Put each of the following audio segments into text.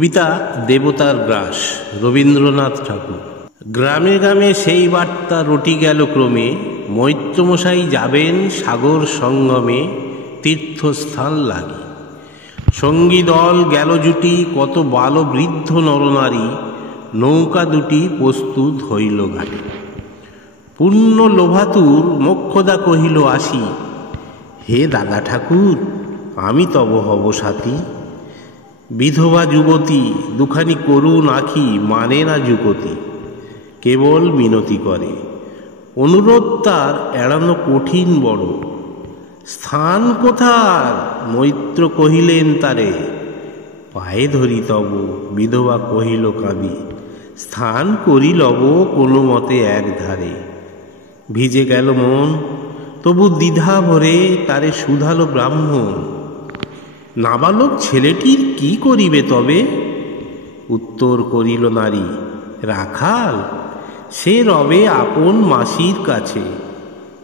কবিতা দেবতার গ্রাস, রবীন্দ্রনাথ ঠাকুর। গ্রামে গ্রামে সেই বার্তা রটি গেল ক্রমে, মৈত্রমশাই যাবেন সাগর সঙ্গমে তীর্থস্থান লাগি। সঙ্গী দল গেল জুটি, কত বাল বৃদ্ধ নরনারী, নৌকা দুটি প্রস্তুত হইল ঘাটে। পূর্ণ লোভাতুর মোক্ষদা কহিল আসি, হে দাদা ঠাকুর আমি তব হব সাথী। বিধবা যুবতী দুখানি করুণ আখি, মানে না যুগতি, কেবল মিনতি করে। অনুরোধ তার এড়ানো কঠিন বড়। স্থান কোথার? মৈত্র কহিলেন তারে, পায়ে ধরি তব। বিধবা কহিল কাঁদি, স্থান করি লব কোনো মতে এক ধারে। ভিজে গেল মন, তবু দ্বিধা ভরে তারে শুধালো ব্রাহ্মণ, নাবালক ছেলেটির কি করিবে তবে? উত্তর করিল নারী, রাখাল সে রবে আপন মাসির কাছে।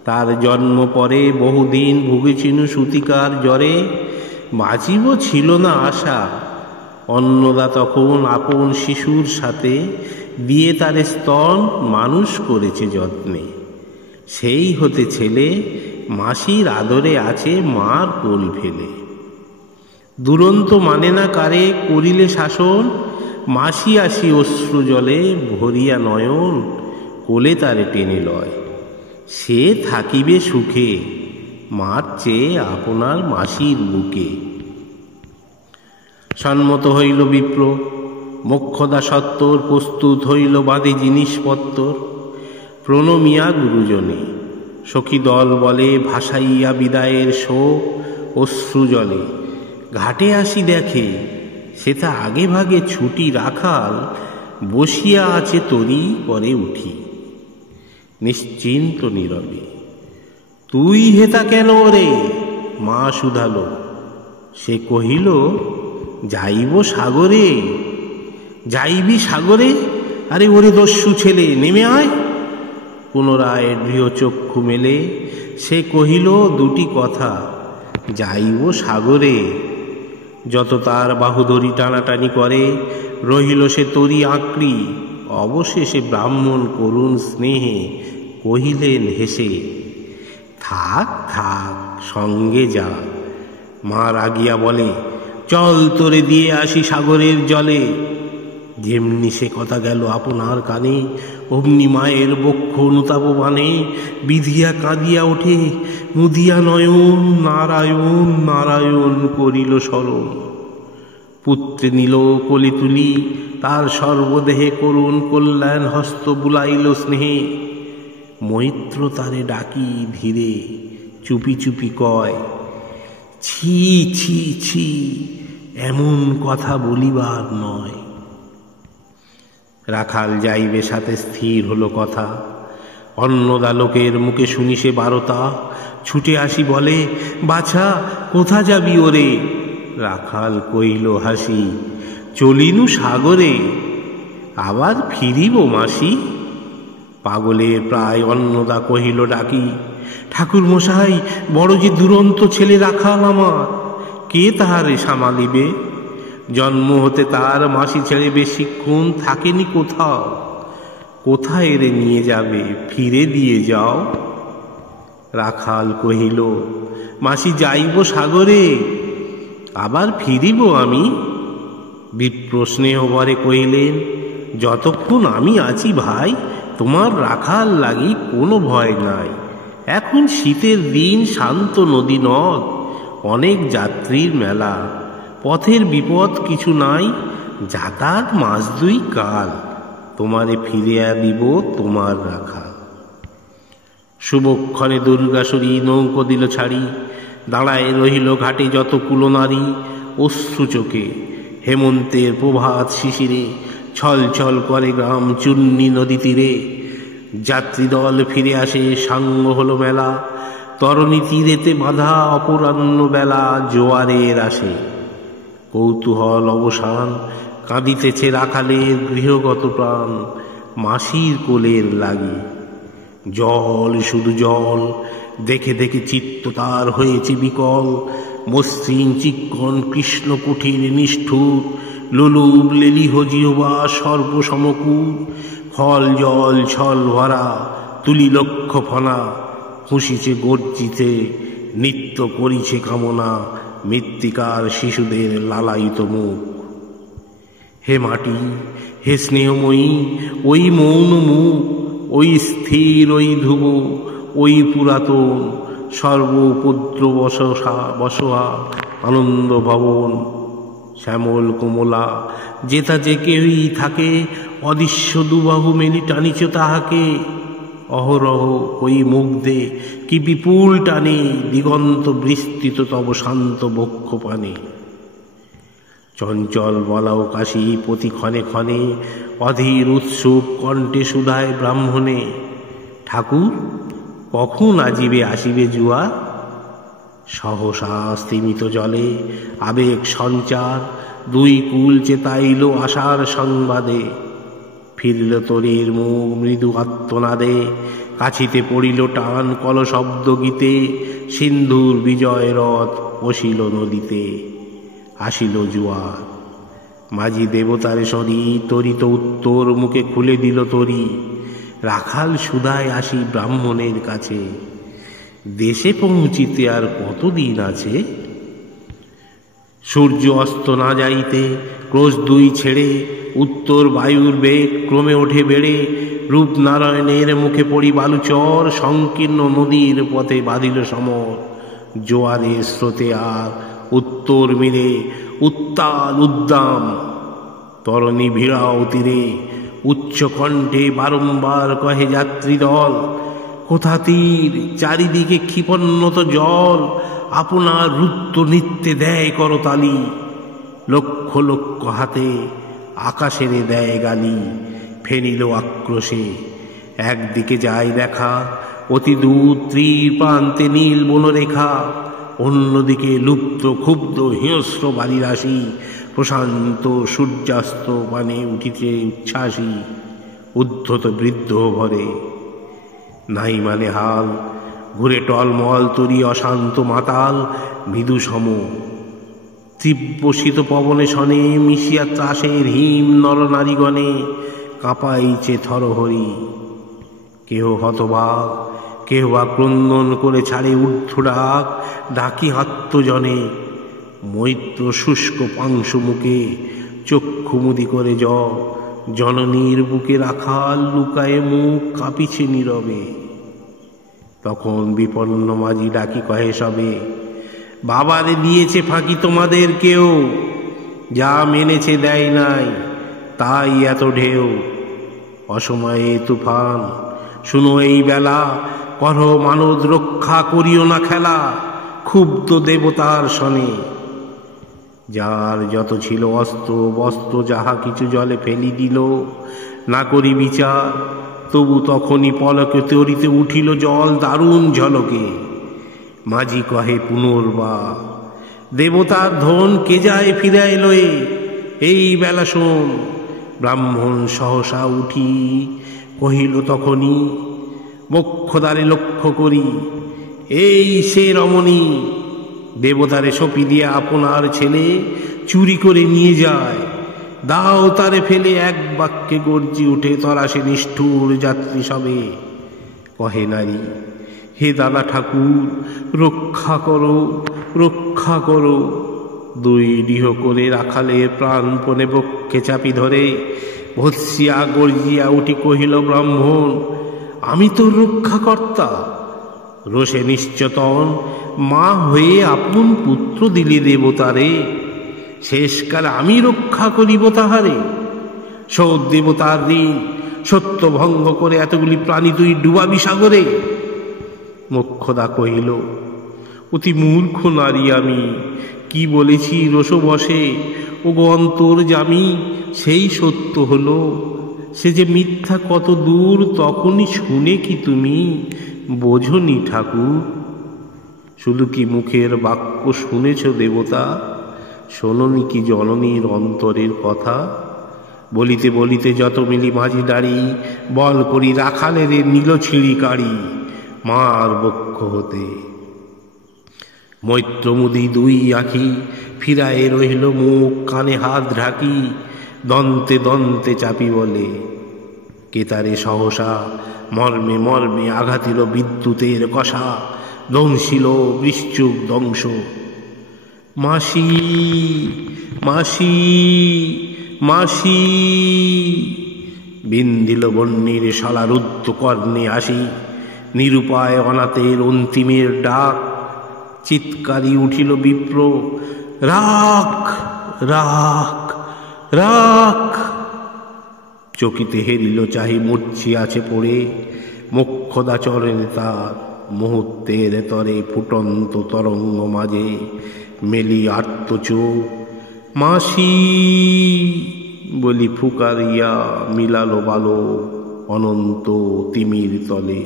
তার জন্ম পরে বহুদিন ভুগেছিনু সুতিকার জ্বরে, বাঁচিব ছিল না আশা। অন্নদা তখন আপন শিশুর সাথে দিয়ে তারে স্তন মানুষ করেছে যত্নে। সেই হতে ছেলে মাসির আদরে আছে মার কোল ফেলে। দুরন্ত মানে না কারে করিলে শাসন, মাসি আসি অশ্রু জলে ভরিয়া নয়ন, কোলে তারে টেনে লয়। সে থাকিবে সুখে মার চেয়ে আপনার মাসির বুকে। সম্মত হইল বিপ্র, মোক্ষদা সত্তর প্রস্তুত হইল বাঁধে জিনিসপত্র। প্রণমিয়া গুরুজনে সখী দল বলে, ভাসাইয়া বিদায়ের শোক অশ্রু জলে। ঘাটে আসি দেখে সেটা আগে ভাগে ছুটি, রাখাল বসিয়া আছে তরি পরে উঠি। নিশ্চিন্ত নীরবে, তুই হেতা কেন রে? মা শুধালো। সে কহিল, যাইব সাগরে। যাইবি সাগরে? আরে ওরে দস্যু ছেলে, নেমে আয়। পুনরায় দৃঢ় চক্ষু মেলে সে কহিল দুটি কথা, যাইব সাগরে। যত তার বাহুধরি টানাটানি করে, রহিল সে তরি আঁকড়ি। অবশেষে ব্রাহ্মণ করুণ স্নেহে কহিলেন হেসে, থাক থাক সঙ্গে যা। মা রাগিয়া বলে, চল তোরে দিয়ে আসি সাগরের জলে। যেমনি সে কথা গেল আপনার কানে, অগ্নি মায়ের বক্ষ অনুতাপ বানে বিধিয়া কাঁদিয়া ওঠে, মুদিয়া নয়ন নারায়ণ নারায়ণ করিল স্মরণ। পুত্রে নিল কোলে তুলি, তার সর্বদেহে করুণ কল্যাণ হস্ত বুলাইল স্নেহে। মৈত্র তারে ডাকি ধীরে চুপি চুপি কয়, ছি ছি ছি এমন কথা বলিবার নয়। রাখাল যাইবে সাথে স্থির হলো কথা। অন্নদা লোকের মুখে শুনি সে বারতা, ছুটে আসি বলে, বাছা কোথা যাবি ওরে? রাখাল কইল হাসি, চলিনু সাগরে। আবার ফিরিব মাসি। পাগলের প্রায় অন্নদা কহিল ডাকি, ঠাকুর মশাই বড় যে দুরন্ত ছেলে রাখাল আমার, কে তাহারে সামালিবে? জন্ম হতে তার মাসি ছেড়ে বেশিক্ষণ থাকেনি কোথাও। কোথায় এরে নিয়ে যাবে? ফিরে দিয়ে যাও। রাখাল কহিল, মাসি যাইব সাগরে, আবার ফিরিব আমি। বিপ্র স্নেহ ভরে কহিলেন, যতক্ষণ আমি আছি ভাই, তোমার রাখাল লাগি কোনো ভয় নাই। এখন শীতের দিন, শান্ত নদী নদ, অনেক যাত্রীর মেলা। পথের বিপদ কিছু নাই, যাতায়াত মাস দুই কাল। তোমারে ফিরিয়া দিব তোমার রাখাল। শুভক্ষণে দুর্গাসুরী নৌকো দিল ছাড়ি, দাঁড়ায় রহিল ঘাটে যত কুলনারী। অশ্রু চোখে হেমন্তের প্রভাত শিশিরে ছল ছল করে গ্রাম চূর্ণী নদী তীরে। যাত্রীদল ফিরে আসে, সাঙ্গ হলো মেলা। তরণী তীরেতে বাঁধা অপরাহ্ন বেলা, জোয়ারের আসে। কৌতূহল অবসান, কাঁদিতেছে রাখালের গৃহগত প্রাণ, মাসির কোলের লাগি। জল শুধু জল, দেখে দেখে চিত্ত তার হয়েছে বিকল। মসৃণ চিক্কণ কৃষ্ণ কুঠির নিষ্ঠুর, লোলুপ লেলিহ জিহ্বা সর্বসমকূল, ফল জল ছল ভরা তুলি লক্ষ ফনা, খুশিছে গর্জিতে নিত্য করিছে কামনা, মৃত্তিকার শিশুদের লালায়িত মুখ। হে মাটি, হে স্নেহময়ী, ওই মৌন মুখ, ওই স্থির, ওই ধ্রুব, ওই পুরাতন সর্বপুত্র বসহা আনন্দ ভবন, শ্যামল কোমলা যেতা যে কেউই থাকে, অদৃশ্য দুবাহু মেলি টানিছ তাহাকে। অহরহ ওই মুগ্ধে কি বিপুল টানে, দিগন্ত বিস্তৃত তব শান্ত বক্ষ পানে। চঞ্চল বলাও কাশী প্রতি ক্ষণে ক্ষণে, অধীর উৎসুক কণ্ঠে সুধায় ব্রাহ্মণে, ঠাকুর কখন আজিবে আসিবে জুয়া? সহসা স্তিমিত জলে আবেগ সঞ্চার, দুই কুল চেতাইল আশার সংবাদে। ফিরল তরীর মুখ মৃদু আত্মনাদে, কাছিতে পড়িল টান কলশব্দ গীতে, সিন্ধুর বিজয় রথ পশিল নদীতে। আসিল জুয়ার, মাঝি দেবতারে সরি তরিত উত্তর মুখে খুলে দিল তরি। রাখাল সুধায় আসি ব্রাহ্মণের কাছে, দেশে পৌঁছিতে আর কতদিন আছে? সূর্য অস্ত না যাইতে ক্রোশ দুই ছেড়ে, উত্তর বায়ুর বেগ ক্রমে ওঠে বেড়ে। রূপনারায়ণের মুখে পড়ি বালুচর, সংকীর্ণ নদীর পথে বাঁধিল সমর। জোয়ারের স্রোতে আর উত্তর মিলে উত্তাল উদ্দাম, তরণী ভিড়াও তীরে উচ্চ কণ্ঠে বারংবার কহে যাত্রী দল। কোথা তীর, চারিদিকে ক্ষিপন্নত জল, আপনার রুদ্র নৃত্যে দেয় করতালি। লক্ষ লক্ষ হাতে আকাশেরে দেয় গালি, ফেনিল আক্রোশে একদিকে যায় দেখা, অতি দূর ত্রিপ্রান্তে নীল বনরেখা। অন্যদিকে লুপ্ত ক্ষুব্ধ হিংস্র বালি রাশি, প্রশান্ত সূর্যাস্ত পানে উঠিতে উচ্ছ্বাসী। উদ্ধত বৃদ্ধ ভরে নাই মানে হাল, ঘুরে টলমল তরি অশান্ত মাতাল। মৃদু সম তীব্র শীত পবনে শনে, মিশিয়া ত্রাসের হিম নরনারীগণে কাঁপাইছে থরহরি। কেহ হতবাক, কেহ বা ক্রন্দন করে ছাড়ে ঊর্ধ্ব ডাক, ডাকি আত্মজনে। মৈত্র শুষ্ক পাংশু মুখে চক্ষু মুদি করে জননীর বুকে রাখাল লুকায়ে মুখ কাঁপিছে নীরবে। তখন বিপন্ন মাঝি ডাকি কহে সবে, বাবারে দিয়েছে ফাঁকি তোমাদের কেউ, যা মেনেছে দেয় নাই তাই এত ঢেউ। অসময়ে তুফান শুনো এই বেলা, কর মানদ রক্ষা করিও না খেলা। ক্ষুব্ধ দেবতার শনে যার যত ছিল অস্ত্র বস্ত্র, যাহা কিছু জলে ফেলি দিল না করি বিচার। তবু তখনই পলকে তরিতে উঠিল জল দারুণ ঝলকে। মাঝি কহে পুনর্বার, দেবতার ধন কে যায় ফিরায় লয়ে, এই বেলা শোন। ব্রাহ্মণ সহসা উঠি কহিল তখনই, বক্ষদ্বারে লক্ষ্য করি এই সে রমণী। দেবতারে সপি দিয়া আপনার ছেলে চুরি করে নিয়ে যায়, দাও তারে ফেলে। এক বাক্যে গর্জি উঠে তরাসে নিষ্ঠুর যাত্রী সবে। কহে নারী, হে দাদা ঠাকুর রক্ষা করো, রক্ষা করো। দুই ডিহ করে রাখালে প্রাণপণে বক্ষে চাপি ধরে, ভৎসিয়া গর্জিয়া উঠি কহিল ব্রাহ্মণ, আমি তোর রক্ষাকর্তা। রোষে নিশ্চেতন মা হয়ে আপন পুত্র দিলি দেবতারে, শেষকাল আমি রক্ষা করিব তাহারে। সৌদ দেবতার ঋণ সত্য ভঙ্গ করে এতগুলি প্রাণী তুই ডুবাবি সাগরে। মোক্ষদা কহিল, অতি মূর্খ নারী আমি, কি বলেছি রসবশে। ও গো অন্তর জামি, সেই সত্য হলো সে যে মিথ্যা কত দূর। তখনই শুনে কি তুমি বোঝনি ঠাকুর? শুধু কি মুখের বাক্য শুনেছ দেবতা, শোনোনি কি জননীর অন্তরের কথা? বলিতে বলিতে যত মিলি মাঝি দাঁড়ি, বল করি রাখালের নীল ছিঁড়ি কাড়ি মার বক্ষ হতে। মৈত্রমুদি দুই আঁখি ফিরায়ে রহিল মুখ, কানে হাত ঢাকি, দন্তে দন্তে চাপি বলে, কেতারে সহসা মর্মে মর্মে আঘাতিল বিদ্যুতের কষা, দংশিল বৃশ্চুক দংশ। মাসি মাসি মাসি বিন্দিল বন্যের শালারুদ্ধ কর্ণে আসি, নিরুপায় অনাথের অন্তিমের ডাক। চিৎকারি উঠিল বিপ্র, রাখ রাখ রাখ। চকিতে হেরিল চাহি মূর্ছিয়াছে পড়ে, মোক্ষদা চরণে তার মুহূর্তের তরে ফুটন্ত তরঙ্গ মাঝে মেলি আর্ত চোখ। মাসি বলি ফুকারিয়া মিলালো বালো অনন্ত তিমির তলে,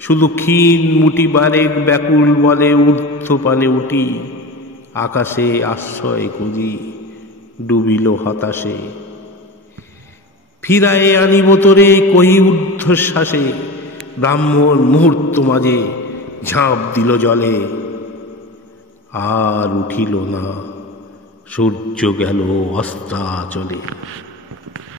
শুধু ক্ষীণ মুটি বারেক ব্যাকুল বলে ঊর্ধ্বপানে উঠি, আকাশে আশ্রয় খুঁজি ডুবিল হতাশে। ফিরায়ে আনিব তোরে কহি ঊর্ধ্বশ্বাসে, ব্রাহ্মণ মুহূর্ত মাঝে ঝাঁপ দিল জলে। আর উঠিল না, সূর্য গেল অস্তাচলে।